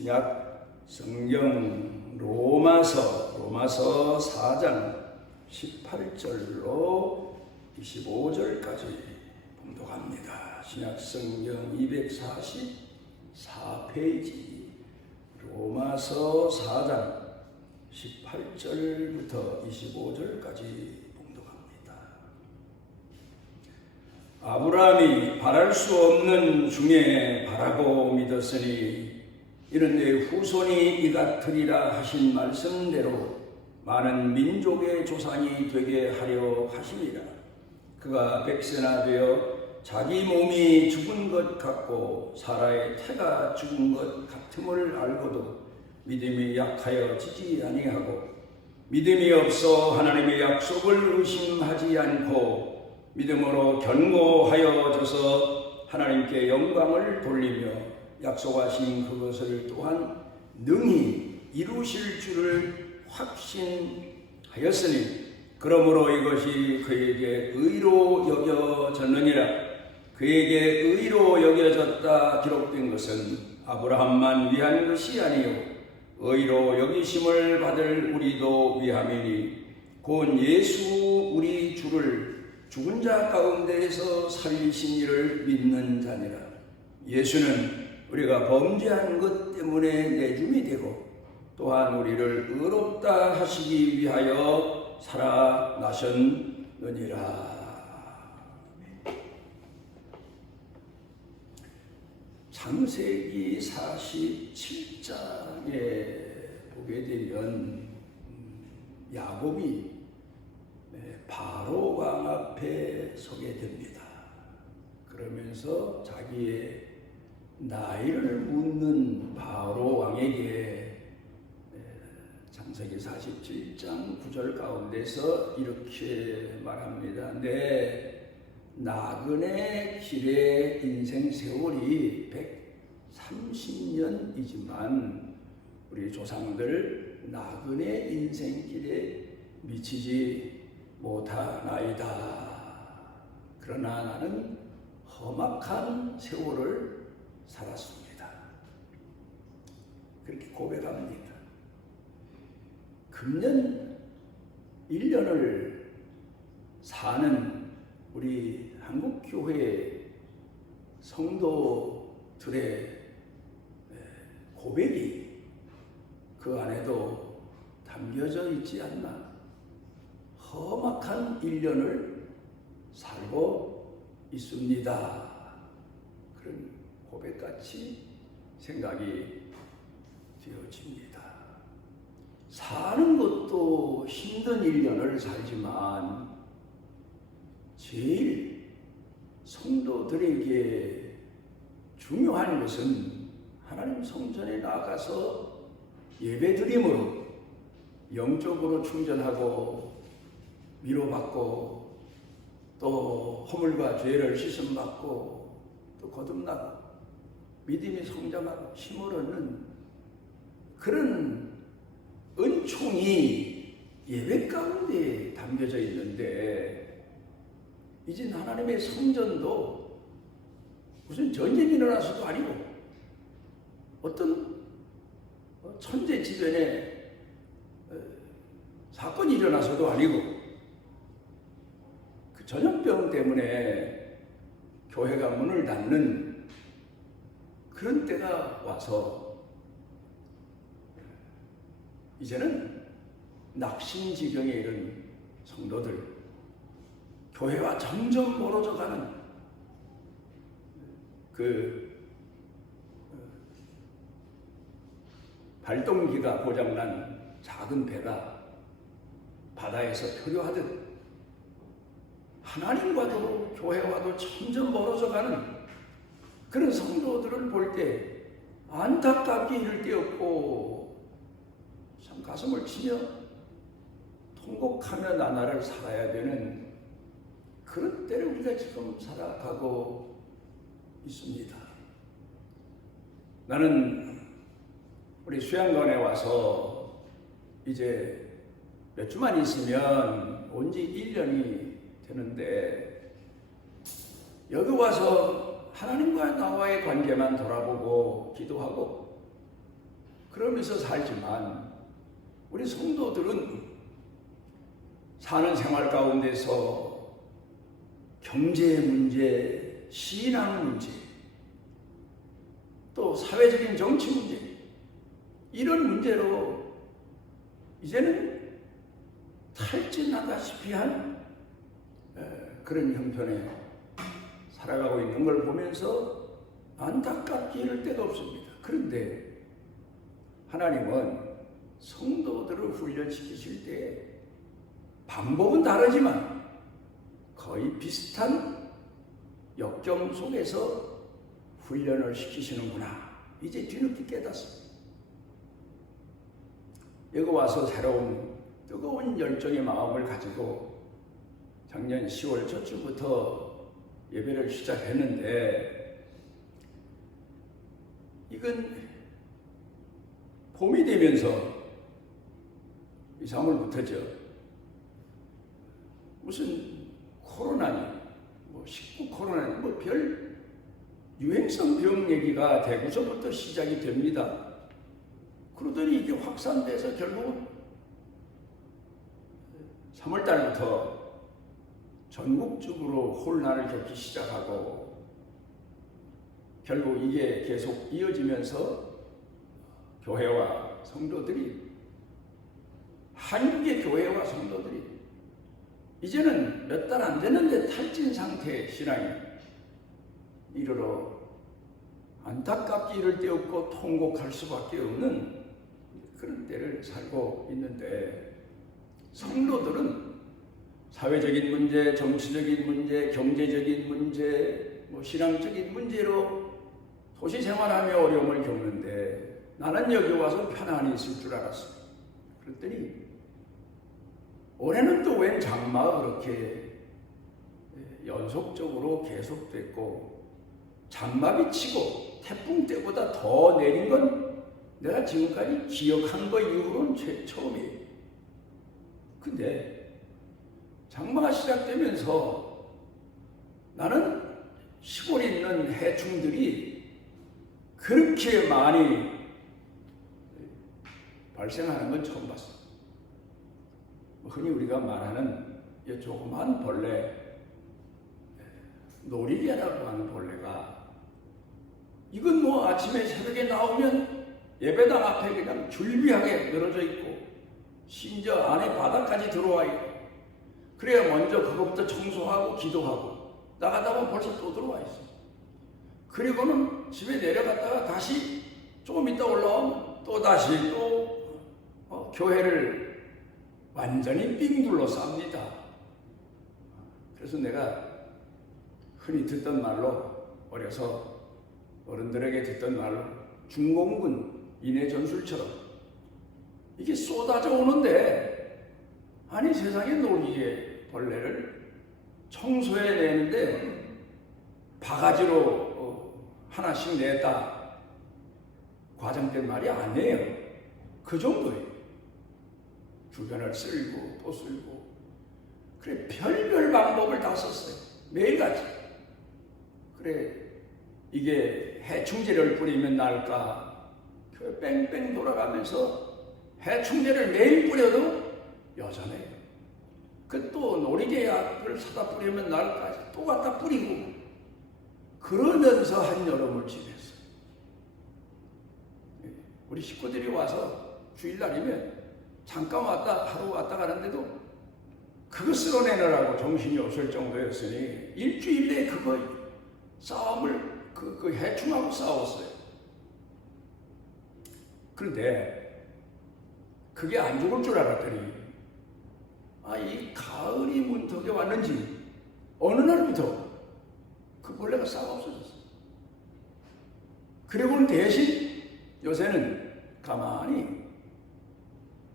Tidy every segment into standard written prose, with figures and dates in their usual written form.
신약 성경 로마서 4장 18절로 25절까지 봉독합니다. 신약 성경 244페이지 로마서 4장 18절부터 25절까지 봉독합니다. 아브라함이 바랄 수 없는 중에 바라고 믿었으니 이는 내 후손이 이같으리라 하신 말씀대로 많은 민족의 조상이 되게 하려 하심이라. 그가 백세나 되어 자기 몸이 죽은 것 같고 사라의 태가 죽은 것 같음을 알고도 믿음이 약하여 지지 아니하고 믿음이 없어 하나님의 약속을 의심하지 않고 믿음으로 견고하여져서 하나님께 영광을 돌리며 약속하신 그것을 또한 능히 이루실 줄을 확신하였으니 그러므로 이것이 그에게 의로 여겨졌느니라. 그에게 의로 여겨졌다 기록된 것은 아브라함만 위한 것이 아니요 의로 여기심을 받을 우리도 위함이니 곧 예수 우리 주를 죽은 자 가운데에서 살리신 이를 믿는 자니라. 예수는 우리가 범죄한 것 때문에 내줌이 되고 또한 우리를 의롭다 하시기 위하여 살아나셨느니라. 창세기 47장에 보게 되면 야곱이 바로 왕 앞에 서게 됩니다. 그러면서 자기의 나이를 묻는 바로 왕에게 창세기 47장 9절 가운데서 이렇게 말합니다. 내 나그네 길의 인생 세월이 130년이지만 우리 조상들 나그네 인생길에 미치지 못하나이다. 그러나 나는 험악한 세월을 살았습니다. 그렇게 고백합니다. 금년 1년을 사는 우리 한국교회 성도들의 고백이 그 안에도 담겨져 있지 않나. 험악한 1년을 살고 있습니다. 그런 고백같이 생각이 되어집니다. 사는 것도 힘든 1년을 살지만 제일 성도들에게 중요한 것은 하나님 성전에 나가서 예배드림으로 영적으로 충전하고 위로받고 또 허물과 죄를 씻음받고 또 거듭나고 믿음이 성장하고 힘을 얻는 그런 은총이 예배 가운데 담겨져 있는데 이젠 하나님의 성전도 무슨 전쟁이 일어나서도 아니고 어떤 천재지변에 사건이 일어나서도 아니고 그 전염병 때문에 교회가 문을 닫는 그런 때가 와서 이제는 낙심지경에 이른 성도들 교회와 점점 멀어져가는 그 발동기가 고장난 작은 배가 바다에서 표류하듯 하나님과도 교회와도 점점 멀어져가는 그런 성도들을 볼 때 안타깝게 이를 데 없고 참 가슴을 치며 통곡하며 나날을 살아야 되는 그런 때를 우리가 지금 살아가고 있습니다. 나는 우리 수양관에 와서 이제 몇 주만 있으면 온 지 1년이 되는데 여기 와서 하나님과 나와의 관계만 돌아보고 기도하고 그러면서 살지만 우리 성도들은 사는 생활 가운데서 경제 문제, 신앙 문제, 또 사회적인 정치 문제, 이런 문제로 이제는 탈진하다시피 한 그런 형편에 살아가고 있는 걸 보면서 안타깝기 이를 데가 없습니다. 그런데 하나님은 성도들을 훈련시키실 때 방법은 다르지만 거의 비슷한 역경 속에서 훈련을 시키시는구나, 이제 뒤늦게 깨닫습니다. 여기 와서 새로운 뜨거운 열정의 마음을 가지고 작년 10월 초쯤부터 예배를 시작했는데, 이건 봄이 되면서 2, 3월부터죠. 무슨 코로나니, 19 코로나니, 별 유행성 병 얘기가 대구서부터 시작이 됩니다. 그러더니 이게 확산돼서 결국은 3월 달부터 전국적으로 혼란을 겪기 시작하고, 결국 이게 계속 이어지면서 교회와 성도들이, 한국의 교회와 성도들이 이제는 몇 달 안 됐는데 탈진 상태의 신앙이 이르러 안타깝게 이를 데 없고 통곡할 수밖에 없는 그런 때를 살고 있는데, 성도들은 사회적인 문제, 정치적인 문제, 경제적인 문제, 신앙적인 문제로 도시 생활하며 어려움을 겪는데, 나는 여기 와서 편안히 있을 줄 알았어. 그랬더니 올해는 또 웬 장마가 그렇게 연속적으로 계속됐고, 장마비 치고 태풍 때보다 더 내린 건 내가 지금까지 기억한 거 이후로는 처음이에요. 근데 장마가 시작되면서 나는 시골에 있는 해충들이 그렇게 많이 발생하는 건 처음 봤어. 흔히 우리가 말하는 이 조그만 벌레, 노리개라고 하는 벌레가, 이건 아침에 새벽에 나오면 예배당 앞에 그냥 줄비하게 늘어져 있고, 심지어 안에 바닥까지 들어와 있고, 그래야 먼저 그것부터 청소하고 기도하고, 나가다 보면 벌써 또 들어와 있어. 그리고는 집에 내려갔다가 다시 조금 있다 올라오면 또 다시 교회를 완전히 삥 둘러쌉니다. 그래서 내가 흔히 듣던 말로, 어려서 어른들에게 듣던 말로, 중공군 인해 전술처럼 이게 쏟아져 오는데, 아니 세상에 놀이개 벌레를 청소해내는데 바가지로 하나씩 냈다, 과장된 말이 아니에요. 그 정도예요. 주변을 쓸고 또 쓸고, 그래 별별 방법을 다 썼어요. 매일같이. 그래 이게 해충제를 뿌리면 나을까, 뺑뺑 돌아가면서 해충제를 매일 뿌려도 여전해요. 그 또 놀이개 약을 사다 뿌리면 나을까, 또 갖다 뿌리고, 그러면서 한여름을 지냈어요. 우리 식구들이 와서 주일날이면 잠깐 왔다 하루 왔다 가는데도 그거 쓸어내느라고 정신이 없을 정도였으니 일주일 내에 그거 싸움을 그 해충하고 싸웠어요. 그런데 그게 안 죽을 줄 알았더니, 이 가을이 문턱에 왔는지 어느 날부터 그 벌레가 싹 없어졌어. 그리고는 대신 요새는 가만히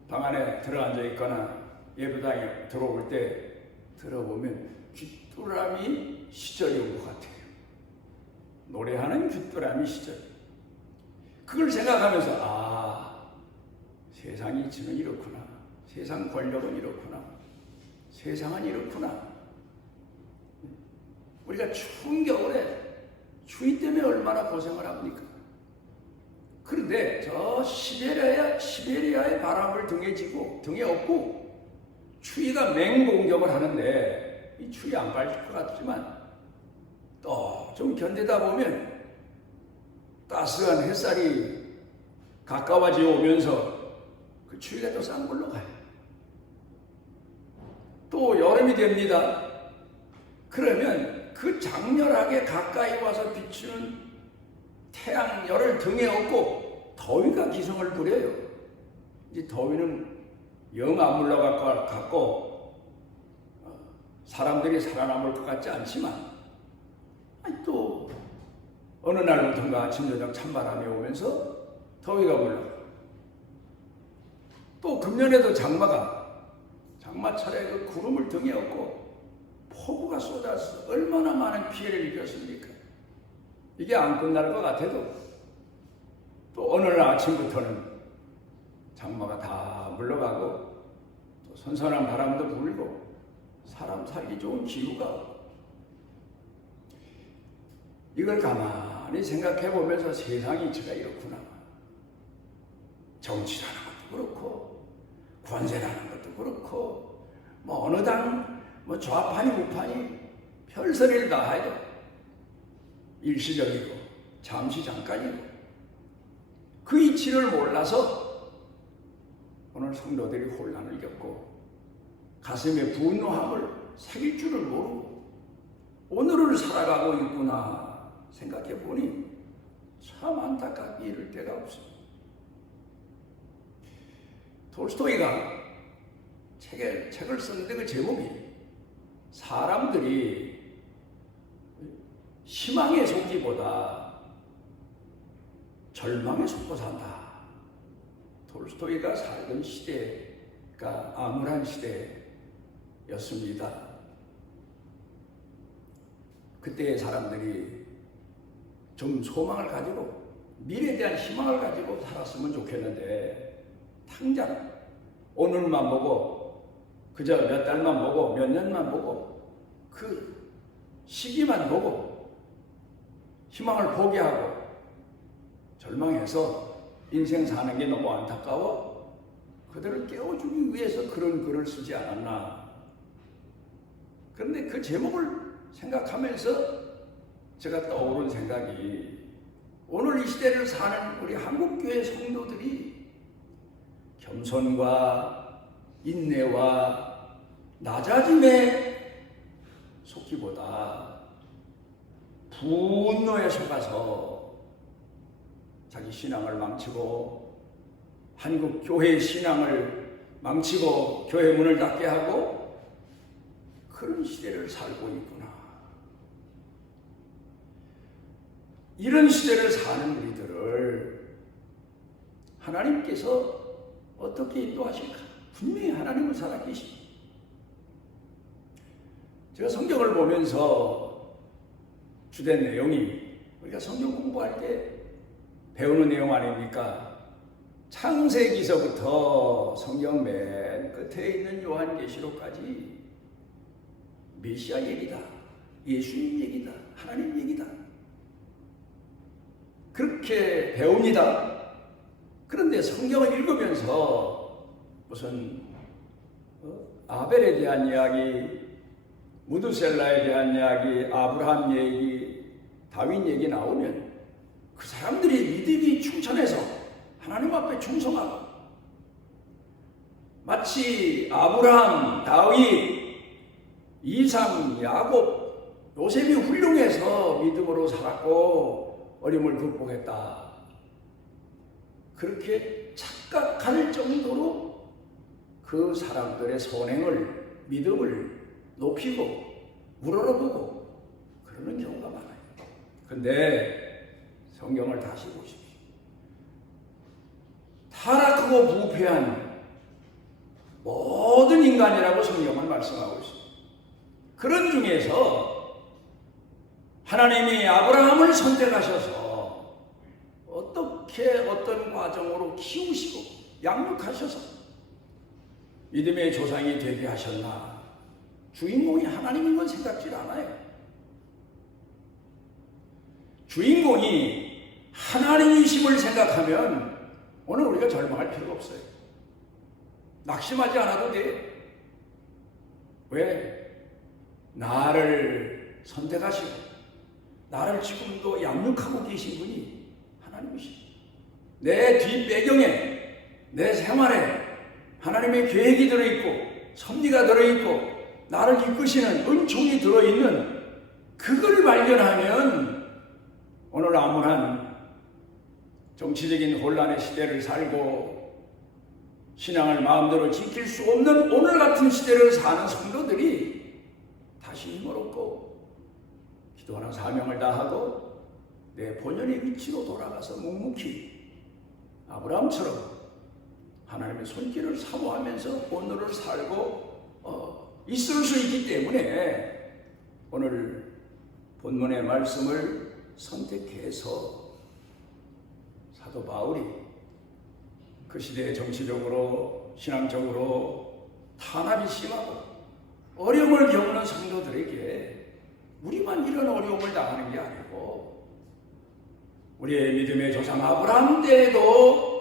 방 안에 들어앉아 있거나 예배당에 들어올 때 들어보면 귀뚜라미 시절이 온 것 같아요. 노래하는 귀뚜라미 시절. 그걸 생각하면서 세상이 지금 이렇구나, 세상 권력은 이렇구나, 세상은 이렇구나. 우리가 추운 겨울에 추위 때문에 얼마나 고생을 합니까? 그런데 저 시베리아의 바람을 등에 업고 추위가 맹공격을 하는데 이 추위 안 빠질 것 같지만 또 좀 견디다 보면 따스한 햇살이 가까워져 오면서 그 추위가 또 싼 걸로 가요. 또 여름이 됩니다. 그러면 그 장렬하게 가까이 와서 비추는 태양열을 등에 업고 더위가 기승을 부려요. 이 더위는 영 안 물러갔고 사람들이 살아남을 것 같지 않지만 또 어느 날부터인가 아침 저녁 찬바람이 오면서 더위가 물러가요. 또 금년에도 장마철에 그 구름을 등에 업고 폭우가 쏟아서 얼마나 많은 피해를 입혔습니까? 이게 안 끝날 것 같아도 또 어느 날 아침부터는 장마가 다 물러가고 또 선선한 바람도 불고 사람 살기 좋은 기후가 오고 이걸 가만히 생각해 보면서 세상이 제가 이렇구나. 정치라는 것도 그렇고 관세라는 것도 그렇고 뭐 어느 당 뭐 좌판이 우판이 별소리를 다 해도 일시적이고 잠시 잠깐이고 그 이치를 몰라서 오늘 성도들이 혼란을 겪고 가슴에 분노함을 새길 줄을 모르고 오늘을 살아가고 있구나 생각해 보니 참 안타깝게 이럴 때가 없습니다. 톨스토이가 책을 썼는데 그 제목이 사람들이 희망에 속기보다 절망에 속고 산다. 톨스토이가 살던 시대가 암울한 시대였습니다. 그때의 사람들이 좀 소망을 가지고 미래에 대한 희망을 가지고 살았으면 좋겠는데 당장 오늘만 보고 그저 몇 달만 보고 몇 년만 보고 그 시기만 보고 희망을 포기하고 절망해서 인생 사는 게 너무 안타까워 그들을 깨워주기 위해서 그런 글을 쓰지 않았나. 그런데 그 제목을 생각하면서 제가 떠오른 생각이 오늘 이 시대를 사는 우리 한국교회 성도들이 겸손과 인내와 낮아짐에 속기보다 분노에 속아서 자기 신앙을 망치고 한국 교회의 신앙을 망치고 교회 문을 닫게 하고 그런 시대를 살고 있구나. 이런 시대를 사는 우리들을 하나님께서 어떻게 인도하실까? 분명히 하나님은 살아계십니다. 제가 성경을 보면서 주된 내용이 우리가 성경 공부할 때 배우는 내용 아닙니까? 창세기서부터 성경 맨 끝에 있는 요한계시록까지 메시아 얘기다, 예수님 얘기다, 하나님 얘기다. 그렇게 배웁니다. 그런데 성경을 읽으면서 무슨 아벨에 대한 이야기, 무드셀라에 대한 이야기, 아브라함 얘기, 다윗 얘기 나오면 그 사람들이 믿음이 충천해서 하나님 앞에 충성하고 마치 아브라함, 다윗, 이삭, 야곱, 요셉이 훌륭해서 믿음으로 살았고 어려움을 극복했다. 그렇게 착각할 정도로 그 사람들의 선행을, 믿음을 높이고 우러러보고 그러는 경우가 많아요. 그런데 성경을 다시 보십시오. 타락하고 부패한 모든 인간이라고 성경은 말씀하고 있습니다. 그런 중에서 하나님이 아브라함을 선택하셔서 어떻게 어떤 과정으로 키우시고 양육하셔서 믿음의 조상이 되게 하셨나. 주인공이 하나님인 건 생각지 않아요. 주인공이 하나님이심을 생각하면 오늘 우리가 절망할 필요가 없어요. 낙심하지 않아도 돼. 왜? 나를 선택하시고 나를 지금도 양육하고 계신 분이 하나님이시죠. 내 뒷배경에, 내 생활에 하나님의 계획이 들어있고 섭리가 들어있고 나를 이끄시는 은총이 들어있는 그걸 발견하면 오늘 암울한 정치적인 혼란의 시대를 살고 신앙을 마음대로 지킬 수 없는 오늘 같은 시대를 사는 성도들이 다시 힘을 얻고 기도하는 사명을 다하고 내 본연의 위치로 돌아가서 묵묵히 아브라함처럼 하나님의 손길을 사모하면서 오늘을 살고 있을 수 있기 때문에 오늘 본문의 말씀을 선택해서 사도 바울이 그 시대에 정치적으로 신앙적으로 탄압이 심하고 어려움을 겪는 성도들에게 우리만 이런 어려움을 당하는 게 아니고 우리의 믿음의 조상 아브라함 때에도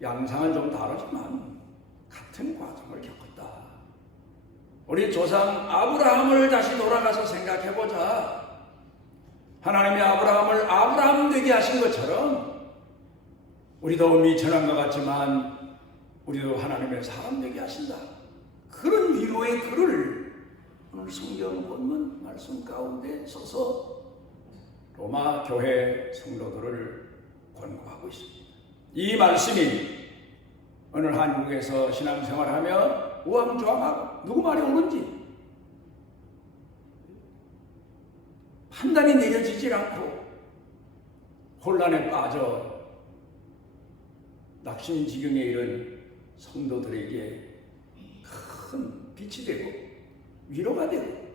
양상은 좀 다르지만 같은 과정을 겪었다. 우리 조상 아브라함을 다시 돌아가서 생각해보자. 하나님이 아브라함을 아브라함 되게 하신 것처럼 우리도 미천한 것 같지만 우리도 하나님의 사람 되게 하신다. 그런 위로의 글을 오늘 성경 본문 말씀 가운데 써서 로마 교회 성도들을 권고하고 있습니다. 이 말씀이 오늘 한국에서 신앙생활하며 우왕좌왕하고 누구 말이 옳은지 판단이 내려지질 않고 혼란에 빠져 낙심지경에 이른 성도들에게 큰 빛이 되고 위로가 되고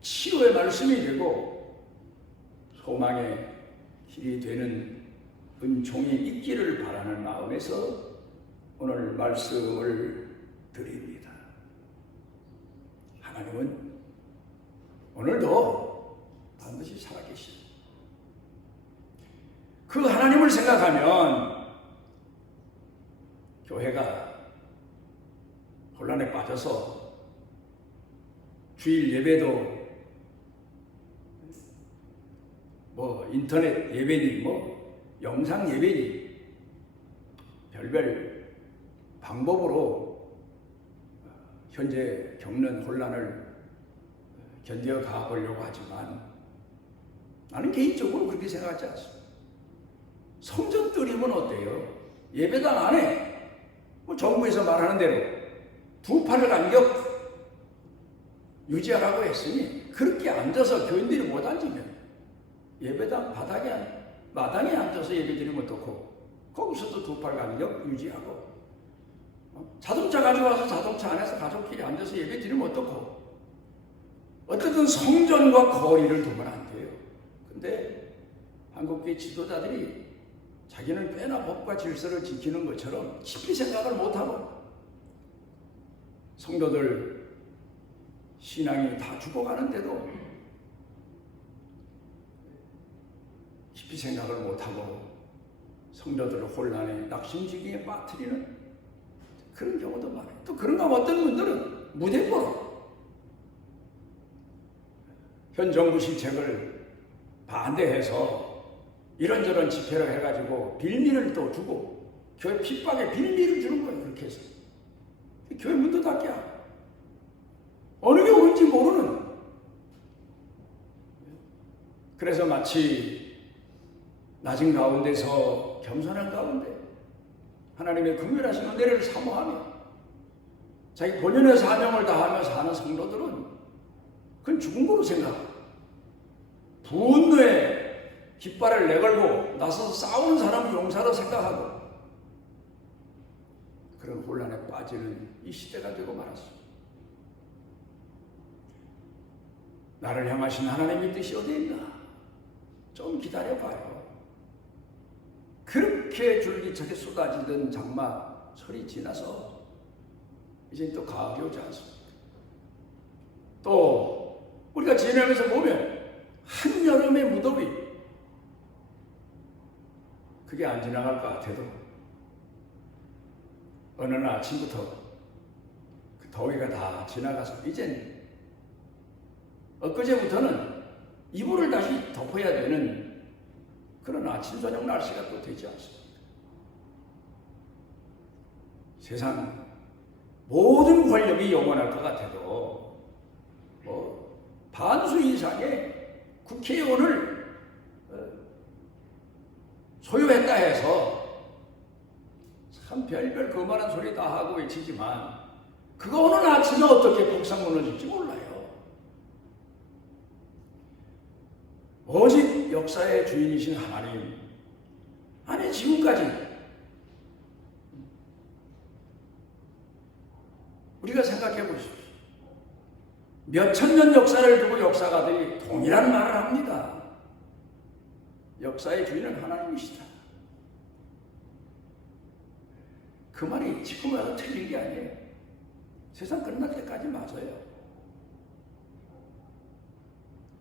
치료의 말씀이 되고 소망의 길이 되는 은총이 있기를 바라는 마음에서 오늘 말씀을 드립니다. 하나님은 오늘도 반드시 살아계십니다. 그 하나님을 생각하면 교회가 혼란에 빠져서 주일 예배도 인터넷 예배니 영상 예배니 별별 방법으로 현재 겪는 혼란을 견뎌가 보려고 하지만 나는 개인적으로 그렇게 생각하지 않습니다. 성전 드리면 어때요? 예배당 안에 정부에서 말하는 대로 두 팔을 간격 유지하라고 했으니 그렇게 앉아서 교인들이 못 앉으면 예배당 마당에 앉아서 예배 드리면 어떻고 거기서도 두 팔 간격 유지하고 자동차 가져와서 자동차 안에서 가족끼리 앉아서 예배 드리면 어떻고 어쨌든 성전과 거리를 두면 안 돼요. 근데 한국교회 지도자들이 자기는 꽤나 법과 질서를 지키는 것처럼 깊이 생각을 못하고 성도들 신앙이 다 죽어가는데도 깊이 생각을 못하고 성도들을 혼란에 낙심지기에 빠뜨리는 그런 경우도 많아요. 또 그런가 어떤 분들은 무대뽀로 현 정부 실책을 반대해서 이런저런 집회를 해가지고 빌미를 또 주고 교회 핍박에 빌미를 주는 거예요. 그렇게 해서 교회 문도 닫게 하고 어느 게 옳은지 모르는 그래서 마치 낮은 가운데서 겸손한 가운데 하나님의 긍휼하신 은혜를 사모하며 자기 본연의 사명을 다하며 사는 성도들은 그건 죽은 거로 생각하고 분노에 깃발을 내걸고 나서서 싸우는 사람을 용사로 생각하고 그런 혼란에 빠지는 이 시대가 되고 말았습니다. 나를 향하신 하나님의 뜻이 어디에 있나? 좀 기다려봐요. 그렇게 줄기차게 쏟아지던 장마 철이 지나서 이제 또 가을이 오지 않습니다. 또 우리가 지내면서 보면 한여름의 무더위 그게 안 지나갈 것 같아도 어느 날 아침부터 그 더위가 다 지나가서 이젠 엊그제부터는 이불을 다시 덮어야 되는 그런 아침 저녁 날씨가 또 되지 않습니다. 세상 모든 권력이 영원할 것 같아도 반수 이상의 국회의원을 소유했다 해서 참 별별 그만한 소리 다 하고 외치지만 그거 오늘 아침에 어떻게 북상 무너질지 몰라요. 오직 역사의 주인이신 하나님, 아니 지금까지 우리가 생각해 보십시오. 몇천 년 역사를 두고 역사가들이 동일한 말을 합니다. 역사의 주인은 하나님이시다. 그 말이 지금 와서 틀린 게 아니에요. 세상 끝날 때까지 맞아요.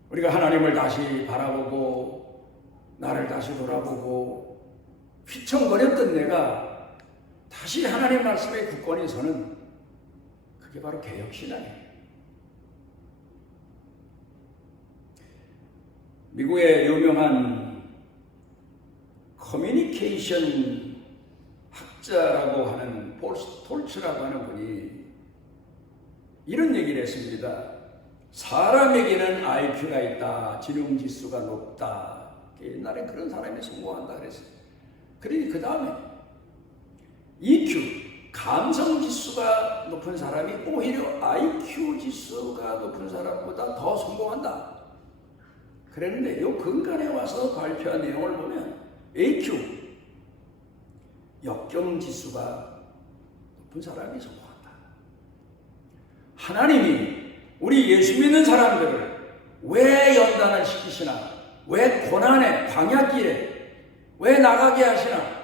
우리가 하나님을 다시 바라보고 나를 다시 돌아보고 휘청거렸던 내가 다시 하나님 말씀에 굳건히 서는 그게 바로 개혁신앙이에요. 미국의 유명한 커뮤니케이션 학자라고 하는 폴스 톨츠라고 하는 분이 이런 얘기를 했습니다. 사람에게는 IQ가 있다. 지능지수가 높다. 옛날에 그런 사람이 성공한다 그랬어요. 그러니 그 다음에 EQ, 감성지수가 높은 사람이 오히려 IQ지수가 높은 사람보다 더 성공한다. 그랬는데 요 근간에 와서 발표한 내용을 보면 AQ, 역경지수가 높은 사람이 성공한다. 하나님이 우리 예수 믿는 사람들을 왜 연단을 시키시나, 왜 고난의 광야길에 왜 나가게 하시나,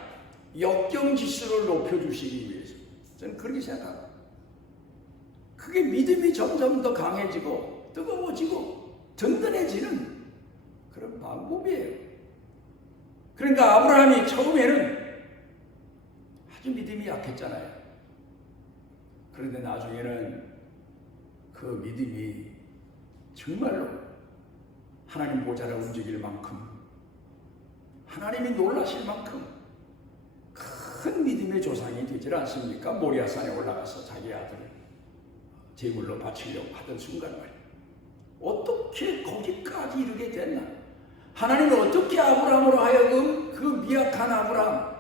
역경지수를 높여주시기 위해서. 저는 그렇게 생각합니다. 그게 믿음이 점점 더 강해지고 뜨거워지고 든든해지는 그런 방법이에요. 그러니까 아브라함이 처음에는 아주 믿음이 약했잖아요. 그런데 나중에는 그 믿음이 정말로 하나님 보좌를 움직일 만큼, 하나님이 놀라실 만큼 큰 믿음의 조상이 되질 않습니까? 모리아산에 올라가서 자기 아들을 제물로 바치려고 하던 순간 말이에요. 어떻게 거기까지 이르게 됐나? 하나님은 어떻게 아브라함으로 하여금 그 미약한 아브라함을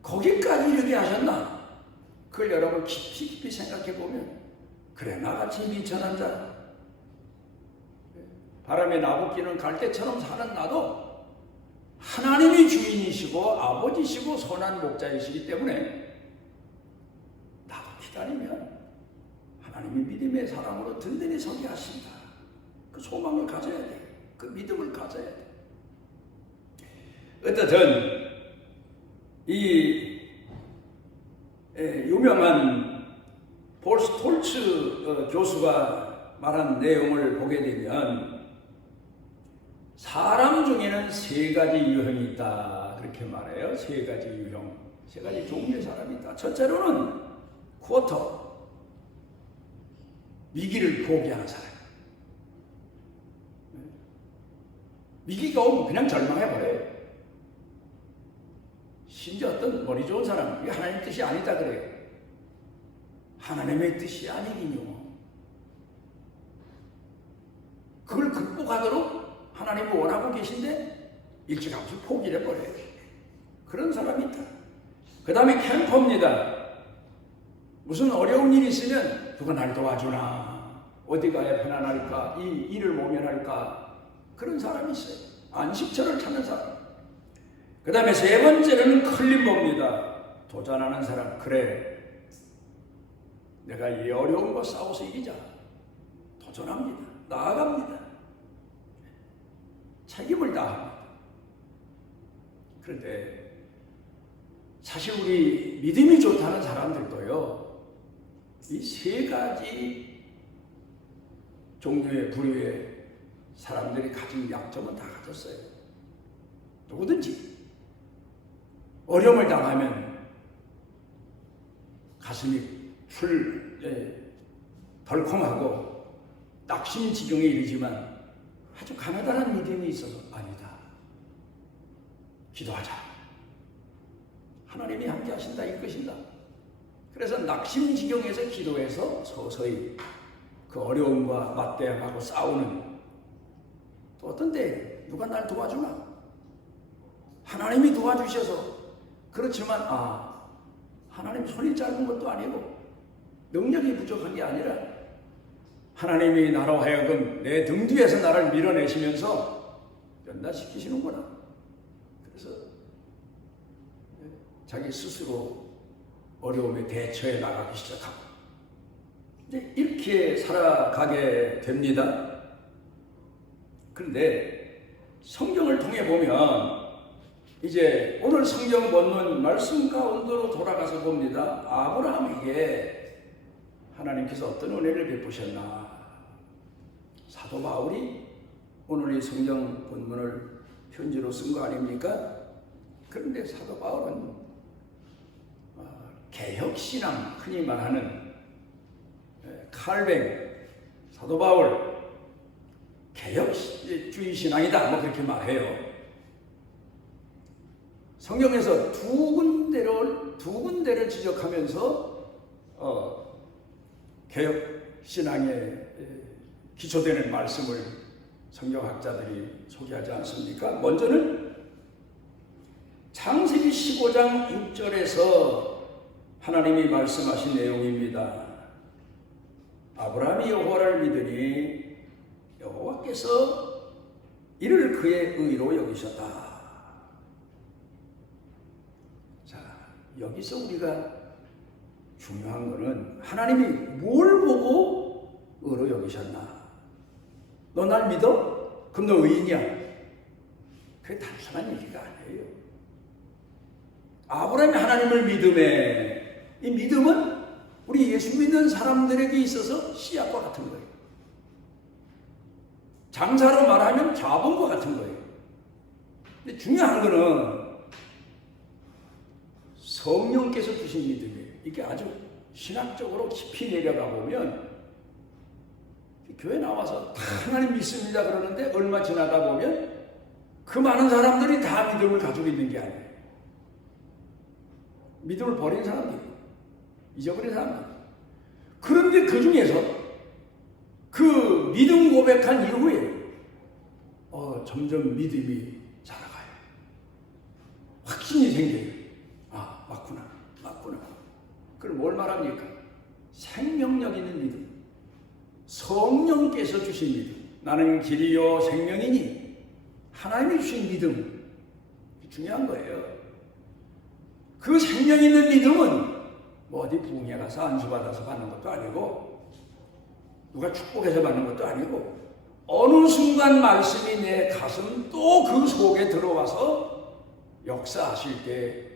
거기까지 이르게 하셨나? 그걸 여러분 깊이 생각해 보면, 그래 나같이 미천한 자, 바람에 나부끼는 갈대처럼 사는 나도 하나님이 주인이시고 아버지시고 선한 목자이시기 때문에 나도 기다리면 하나님이 믿음의 사람으로 든든히 서게 하신다. 그 소망을 가져야 돼. 그 믿음을 가져야 돼. 어쨌든 이 유명한 폴스 톨츠 교수가 말한 내용을 보게 되면 사람 중에는 세 가지 유형이 있다. 그렇게 말해요. 세 가지 유형. 세 가지 종류의 사람이 있다. 첫째로는 쿼터. 위기를 포기하는 사람. 위기가 오면 그냥 절망해버려요. 심지어 어떤 머리 좋은 사람, 이게 하나님의 뜻이 아니다 그래요. 하나님의 뜻이 아니긴요. 그걸 극복하도록 하나님이 원하고 계신데 일찌감치 포기를 해버려요. 그런 사람이 있다. 그 다음에 캠퍼입니다. 무슨 어려운 일이 있으면 누가 날 도와주나, 어디 가야 편안할까, 이 일을 모면할까, 그런 사람이 있어요. 안식처를 찾는 사람. 그 다음에 세 번째는 클림버입니다. 도전하는 사람. 그래, 내가 이 어려운 거 싸워서 이기자. 도전합니다. 나아갑니다. 책임을 다합니다. 그런데 사실 우리 믿음이 좋다는 사람들도요, 이 세 가지 종류의 부류의 사람들이 가진 약점은 다 가졌어요. 누구든지 어려움을 당하면 가슴이 덜컹하고 낙심지경에 이르지만 아주 가난한 믿음이 있어서 아니다. 기도하자. 하나님이 함께 하신다, 이끄신다. 그래서 낙심지경에서 기도해서 서서히 그 어려움과 맞대응하고 싸우는, 또 어떤 때 누가 날 도와주나? 하나님이 도와주셔서. 그렇지만 하나님 손이 짧은 것도 아니고 능력이 부족한 게 아니라 하나님이 나로 하여금 내 등 뒤에서 나를 밀어내시면서 연단시키시는구나. 그래서 자기 스스로 어려움에 대처해 나가기 시작하고 이제 이렇게 살아가게 됩니다. 그런데 성경을 통해 보면 이제 오늘 성경 본문 말씀 가운데로 돌아가서 봅니다. 아브라함에게 하나님께서 어떤 은혜를 베푸셨나. 사도 바울이 오늘 이 성경 본문을 편지로 쓴 거 아닙니까? 그런데 사도 바울은 개혁신앙, 흔히 말하는 칼뱅, 사도 바울 개혁주의 신앙이다, 뭐 그렇게 말해요. 성경에서 두 군데를 지적하면서 개혁신앙에 기초되는 말씀을 성경학자들이 소개하지 않습니까? 먼저는 창세기 15장 6절에서 하나님이 말씀하신 내용입니다. 아브라함이 여호와를 믿으니 여호와께서 이를 그의 의로 여기셨다. 자, 여기서 우리가 중요한 것은 하나님이 뭘 보고 의로 여기셨나? 너 날 믿어? 그럼 너 의인이야? 그게 단순한 얘기가 아니에요. 아브라함이 하나님을 믿음에, 이 믿음은 우리 예수 믿는 사람들에게 있어서 씨앗과 같은 거예요. 장사로 말하면 자본과 같은 거예요. 근데 중요한 거는 성령께서 주신 믿음이에요. 이게 아주 신학적으로 깊이 내려가 보면 교회 나와서 다 하나님 믿습니다 그러는데 얼마 지나다 보면 그 많은 사람들이 다 믿음을 가지고 있는 게 아니에요. 믿음을 버린 사람들이, 잊어버린 사람들. 그런데 그 중에서 그 믿음 고백한 이후에 점점 믿음이 자라가요. 확신이 생겨요. 맞구나. 그럼 뭘 말합니까? 생명력 있는 믿음. 성령께서 주신 믿음. 나는 길이요 생명이니 하나님이 주신 믿음. 중요한 거예요. 그 생명 있는 믿음은 뭐 어디 부흥회 가서 안수받아서 받는 것도 아니고 누가 축복해서 받는 것도 아니고 어느 순간 말씀이 내 가슴 또 그 속에 들어와서 역사하실 때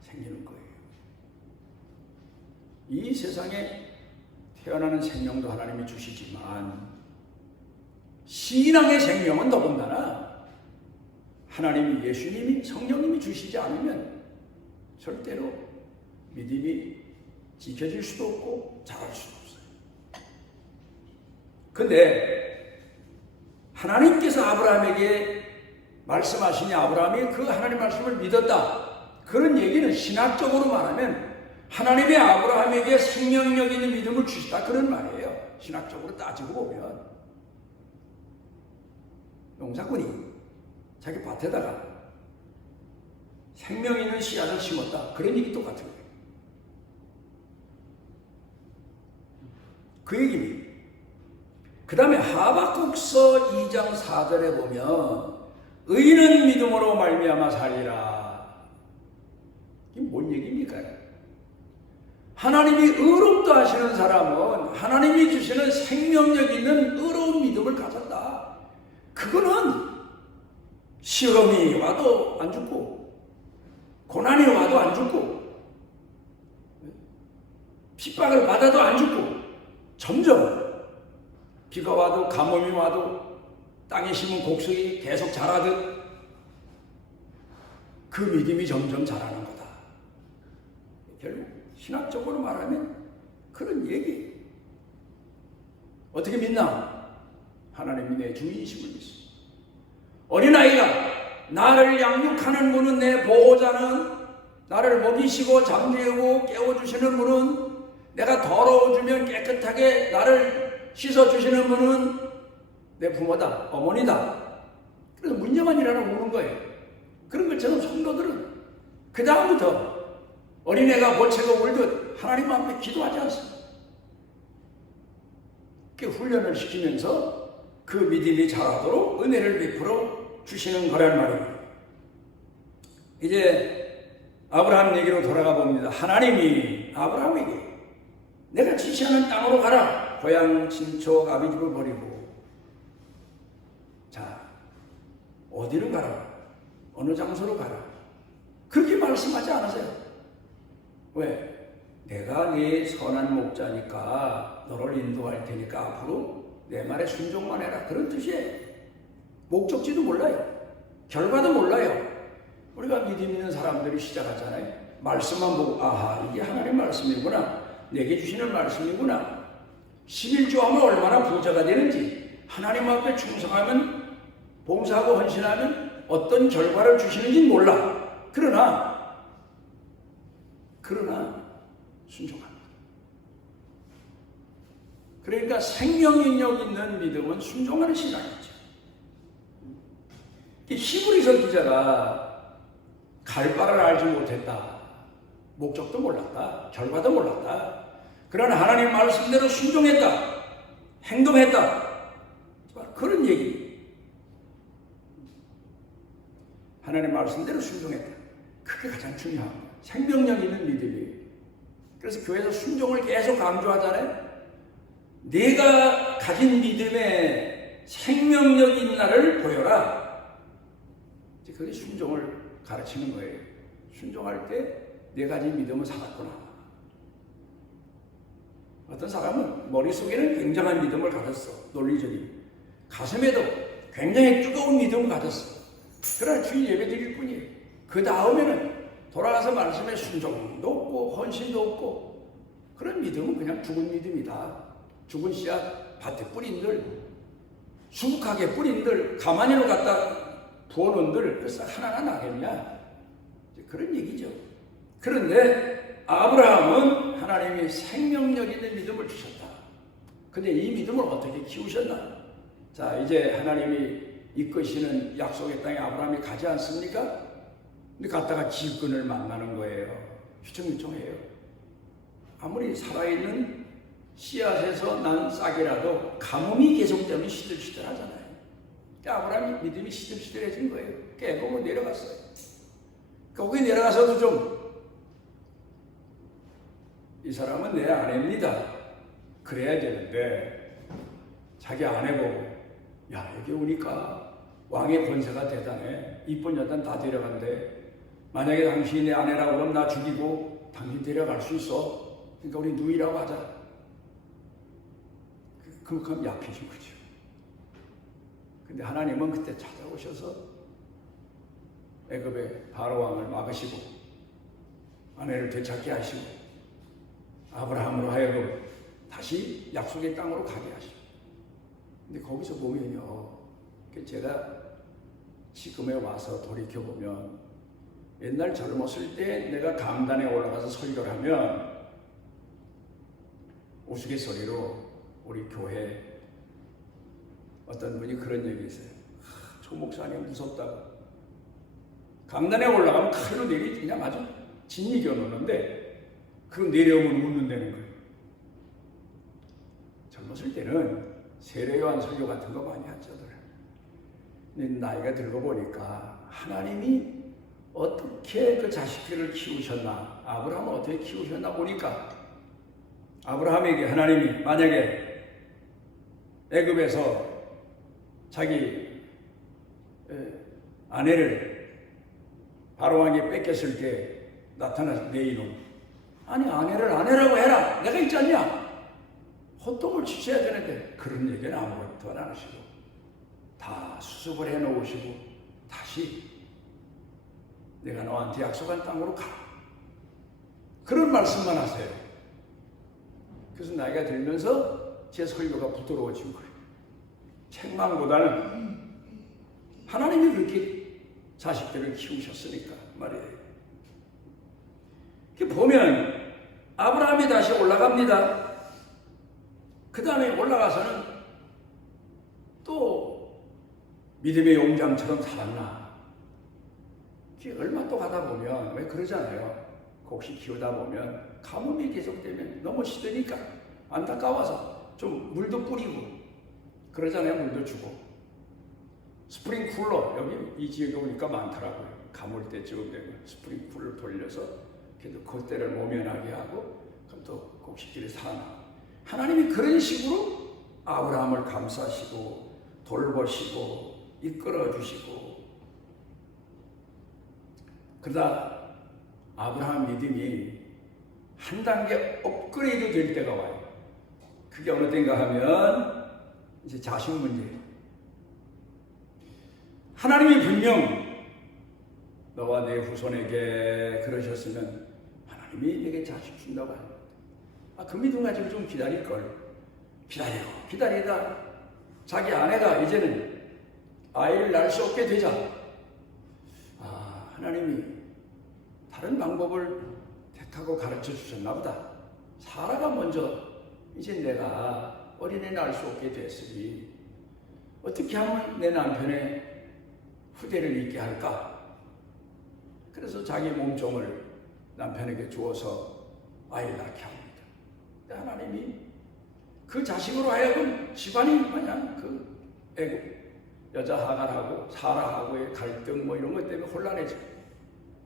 생기는 거예요. 이 세상에 태어나는 생명도 하나님이 주시지만 신앙의 생명은 더군다나 하나님이, 예수님이, 성령님이 주시지 않으면 절대로 믿음이 지켜질 수도 없고 자랄 수도 없어요. 근데 하나님께서 아브라함에게 말씀하시니 아브라함이 그 하나님 말씀을 믿었다. 그런 얘기는 신학적으로 말하면 하나님이 아브라함에게 생명력 있는 믿음을 주시다, 그런 말이에요. 신학적으로 따지고 보면 농사꾼이 자기 밭에다가 생명 있는 씨앗을 심었다, 그런 얘기 똑같은 거예요. 그 얘기입니다. 그 다음에 하박국서 2장 4절에 보면 의인은 믿음으로 말미암아 살리라. 이게 뭔 얘기입니까? 하나님이 의롭다 하시는 사람은 하나님이 주시는 생명력 있는 의로운 믿음을 가졌다. 그거는 시험이 와도 안 죽고 고난이 와도 안 죽고 핍박을 받아도 안 죽고 점점 비가 와도 가뭄이 와도 땅에 심은 곡식이 계속 자라듯 그 믿음이 점점 자라는 거다. 결국 신학적으로 말하면 그런 얘기. 어떻게 믿나? 하나님이 내 주인이심을 믿습니다. 어린아이가 나를 양육하는 분은, 내 보호자는, 나를 먹이시고 잠재우고 깨워주시는 분은, 내가 더러워지면 깨끗하게 나를 씻어주시는 분은 내 부모다, 어머니다. 그래서 문제만 일어나면 우는 거예요. 그런 것처럼 성도들은 그 다음부터 어린애가 볼채가 울듯 하나님 앞에 기도하지 않습니다. 이렇게 훈련을 시키면서 그 믿음이 자라도록 은혜를 베풀어 주시는 거란 말입니다. 이제 아브라함 얘기로 돌아가 봅니다. 하나님이 아브라함에게 내가 지시하는 땅으로 가라. 고향, 친척, 아비집을 버리고. 자, 어디로 가라? 어느 장소로 가라? 그렇게 말씀하지 않으세요. 왜? 내가 네 선한 목자니까 너를 인도할 테니까 앞으로 내 말에 순종만 해라. 그런 뜻이에요. 목적지도 몰라요. 결과도 몰라요. 우리가 믿음 있는 사람들이 시작하잖아요. 말씀만 보고 아하, 이게 하나님의 말씀이구나. 내게 주시는 말씀이구나. 11조하면 얼마나 부자가 되는지, 하나님 앞에 충성하면, 봉사하고 헌신하면 어떤 결과를 주시는지 몰라. 그러나 순종합니다. 그러니까 생명력 있는 믿음은 순종하는 신앙이죠. 히브리서 기자가 갈 바를 알지 못했다. 목적도 몰랐다. 결과도 몰랐다. 그러나 하나님 말씀대로 순종했다. 행동했다. 그런 얘기. 하나님 말씀대로 순종했다. 그게 가장 중요합니다. 생명력 있는 믿음이에요. 그래서 교회에서 순종을 계속 강조하잖아요. 내가 가진 믿음에 생명력 있는 나를 보여라. 그게 순종을 가르치는 거예요. 순종할 때 내 가진 믿음을 살았구나. 어떤 사람은 머릿속에는 굉장한 믿음을 가졌어. 논리적인. 가슴에도 굉장히 뜨거운 믿음을 가졌어. 그러나 주일 예배 드릴 뿐이에요. 그 다음에는 돌아가서 말씀에 순종도 없고 헌신도 없고, 그런 믿음은 그냥 죽은 믿음이다. 죽은 씨앗 밭에 뿌린들, 수북하게 뿌린들, 가만히로 갖다 부어놓은들 그래서 하나가 나겠냐, 그런 얘기죠. 그런데 아브라함은 하나님이 생명력 있는 믿음을 주셨다. 근데 이 믿음을 어떻게 키우셨나? 자, 이제 하나님이 이끄시는 약속의 땅에 아브라함이 가지 않습니까? 근데 갔다가 기근을 만나는 거예요. 휘청휘청해요. 아무리 살아있는 씨앗에서 난 싹이라도 가뭄이 계속되면 시들시들하잖아요. 아브라함이 믿음이 시들시들해진 거예요. 깨보고 내려갔어요. 거기 내려가서도 좀, 이 사람은 내 아내입니다. 그래야 되는데, 자기 아내 보고, 야, 여기 오니까 왕의 권세가 대단해. 이쁜 여자는 다 데려간대. 만약에 당신이 내 아내라고 그러면 나 죽이고 당신 데려갈 수 있어. 그러니까 우리 누이라고 하자. 그만큼 약해진 거죠. 근데 하나님은 그때 찾아오셔서 애굽의 바로 왕을 막으시고 아내를 되찾게 하시고 아브라함으로 하여금 다시 약속의 땅으로 가게 하시고. 근데 거기서 보면요, 제가 지금에 와서 돌이켜보면 옛날 젊었을 때 내가 강단에 올라가서 설교를 하면 우스갯소리로 우리 교회 어떤 분이 그런 얘기 있어요. 조 목사님 무섭다고. 강단에 올라가면 칼로 그냥 아주 진이겨 놓는데 그거 내려오면 웃는다는 거예요. 젊었을 때는 세례요한 설교 같은 거 많이 하잖아요. 근데 나이가 들고 보니까 하나님이 어떻게 그 자식들을 키우셨나, 아브라함을 어떻게 키우셨나 보니까 아브라함에게 하나님이 만약에 애굽에서 자기 아내를 바로왕에게 뺏겼을 때 나타나서 내 이놈, 아니 아내를 아내라고 해라, 내가 있지 않냐, 헛동을 치셔야 되는데 그런 얘기는 아무것도 안 하시고 다 수습을 해놓으시고 다시 내가 너한테 약속한 땅으로 가라. 그런 말씀만 하세요. 그래서 나이가 들면서 제 설교가 부드러워진 거예요. 책망보다는 하나님이 그렇게 자식들을 키우셨으니까 말이에요. 보면 아브라함이 다시 올라갑니다. 그 다음에 올라가서는 또 믿음의 용장처럼 살았나. 얼마 또 가다 보면 왜 그러잖아요. 곡식 키우다 보면 가뭄이 계속되면 너무 시드니까 안타까워서 좀 물도 뿌리고 그러잖아요. 물도 주고. 스프링쿨러 여기 이 지역에 오니까 많더라고요. 가물 때쯤 되면 스프링쿨러 돌려서 그래도 그때를 모면하게 하고 그럼 또 곡식들이 살아나. 하나님이 그런 식으로 아브라함을 감싸시고 돌보시고 이끌어 주시고 그러다 아브라함 믿음이 한 단계 업그레이드 될 때가 와요. 그게 어느 때인가 하면 이제 자식 문제예요. 하나님이 분명 너와 내 후손에게 그러셨으면 하나님이 내게 자식 준다고 합니다. 그 믿음 가지고 좀 기다릴걸. 기다리다 자기 아내가 이제는 아이를 낳을 수 없게 되자 하나님이 다른 방법을 택하고 가르쳐 주셨나 보다. 사라가 먼저 이제 내가 어린애 낳을 수 없게 됐으니 어떻게 하면 내 남편의 후대를 잇게 할까? 그래서 자기 몸종을 남편에게 주어서 아이를 낳게 합니다. 근데 하나님이 그 자식으로 하여금 집안이 마냥 그 애국 여자 하갈하고 사라하고의 갈등 이런 것 때문에 혼란해져.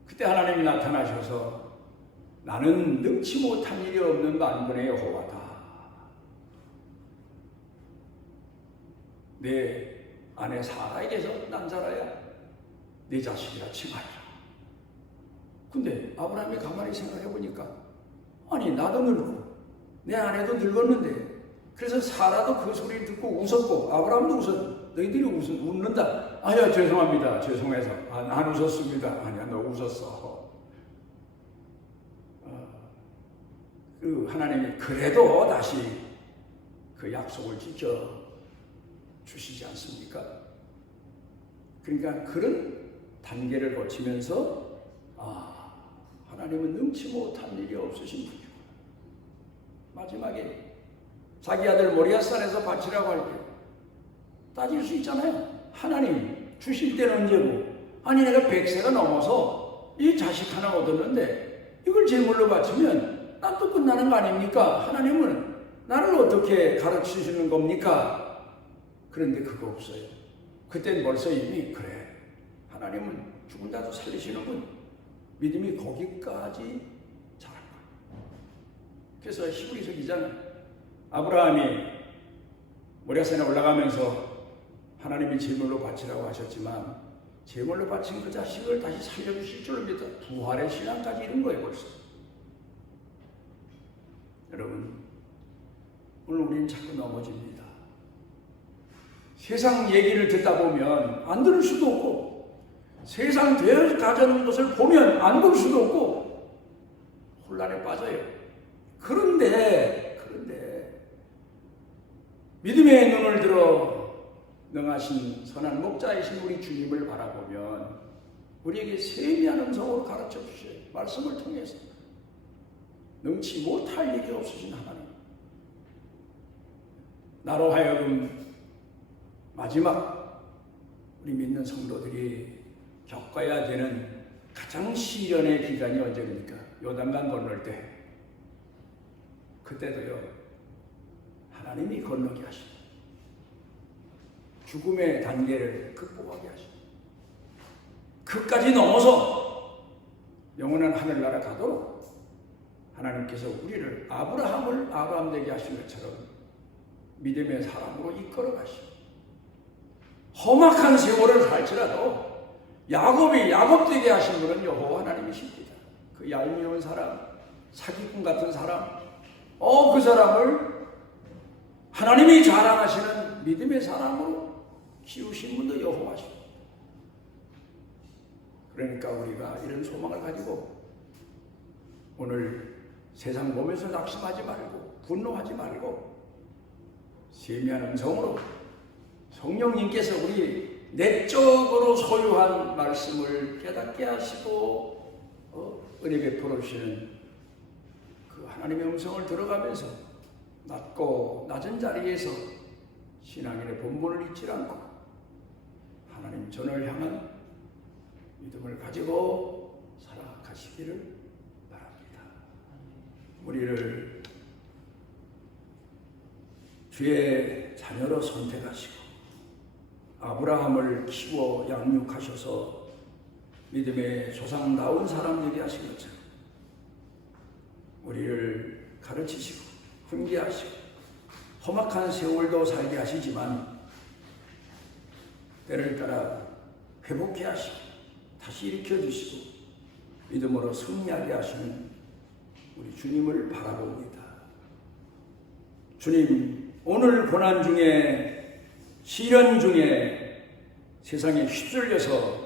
그때 하나님이 나타나셔서 나는 능치 못한 일이 없는 만군의 여호와다. 내 아내 사라에게서 난 자라야 내 자식이라 칭하리라. 근데 아브라함이 가만히 생각해 보니까 아니 나도 늙고 내 아내도 늙었는데 그래서 사라도 그 소리를 듣고 웃었고 아브라함도 웃었. 너희들이 웃는다. 아야 죄송합니다. 죄송해서 안 웃었습니다. 아니야 너 웃었어. 그 하나님이 그래도 다시 그 약속을 지켜 주시지 않습니까? 그러니까 그런 단계를 거치면서 하나님은 능치 못한 일이 없으신 분이고 마지막에 자기 아들 모리아산에서 바치라고 할 때 따질 수 있잖아요. 하나님 주실 때는 언제고 아니 내가 100세가 넘어서 이 자식 하나 얻었는데 이걸 제물로 바치면 난 또 끝나는 거 아닙니까? 하나님은 나를 어떻게 가르치시는 겁니까? 그런데 그거 없어요. 그땐 벌써 이미 그래 하나님은 죽은 자도 살리시는군. 믿음이 거기까지 자란 거예요. 그래서 히브리서 기자는 아브라함이 모리아산에 올라가면서 하나님이 제물로 바치라고 하셨지만 제물로 바친 그 자식을 다시 살려주실 줄로 믿어 부활의 신앙까지 이룬 거예요 벌써. 여러분 오늘 우리는 자꾸 넘어집니다. 세상 얘기를 듣다 보면 안 들을 수도 없고 세상 되어 가자는 것을 보면 안 볼 수도 없고 혼란에 빠져요. 그런데 믿음의 눈을 들어 능하신 선한 목자이신 우리 주님을 바라보면 우리에게 세미한 음성으로 가르쳐 주셔요. 말씀을 통해서 능치 못할 일이 없으신 하나님. 나로 하여금 마지막 우리 믿는 성도들이 겪어야 되는 가장 시련의 기간이 언제입니까? 요단강 건널 때. 그때도요 하나님이 건너게 하시고 죽음의 단계를 극복하게 하시고 그까지 넘어서 영원한 하늘나라 가도록 하나님께서 우리를 아브라함 되게 하신 것처럼 믿음의 사람으로 이끌어 가시고 험악한 세월을 살지라도 야곱이 야곱 되게 하신 분은 여호와 하나님이십니다. 그 얄미운 사람, 사기꾼 같은 사람, 그 사람을 하나님이 자랑하시는 믿음의 사람으로 키우신 분도 여호와십니다. 그러니까 우리가 이런 소망을 가지고 오늘 세상 보면서 낙심하지 말고 분노하지 말고 세미한 음성으로 성령님께서 우리 내적으로 소유한 말씀을 깨닫게 하시고 은혜 베풀어 주시는 그 하나님의 음성을 들어가면서 낮고 낮은 자리에서 신앙인의 본분을 잊지 않고 하나님 전을 향한 믿음을 가지고 살아가시기를 바랍니다. 우리를 주의 자녀로 선택하시고 아브라함을 키워 양육하셔서 믿음의 조상다운 사람 되게 하신 것처럼 우리를 가르치시고 훈계하시고 험악한 세월도 살게 하시지만 때를 따라 회복해 하시고 다시 일으켜 주시고 믿음으로 승리하게 하시는 우리 주님을 바라봅니다. 주님, 오늘 고난 중에 시련 중에 세상에 휩쓸려서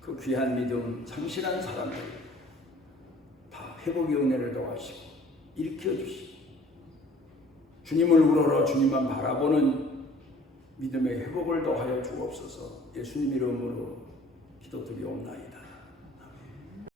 그 귀한 믿음 상실한 사람들 다 회복의 은혜를 더하시고 일으켜 주시고 주님을 우러러 주님만 바라보는 믿음의 회복을 더하여 주옵소서. 예수님 이름으로 기도드리옵나이다.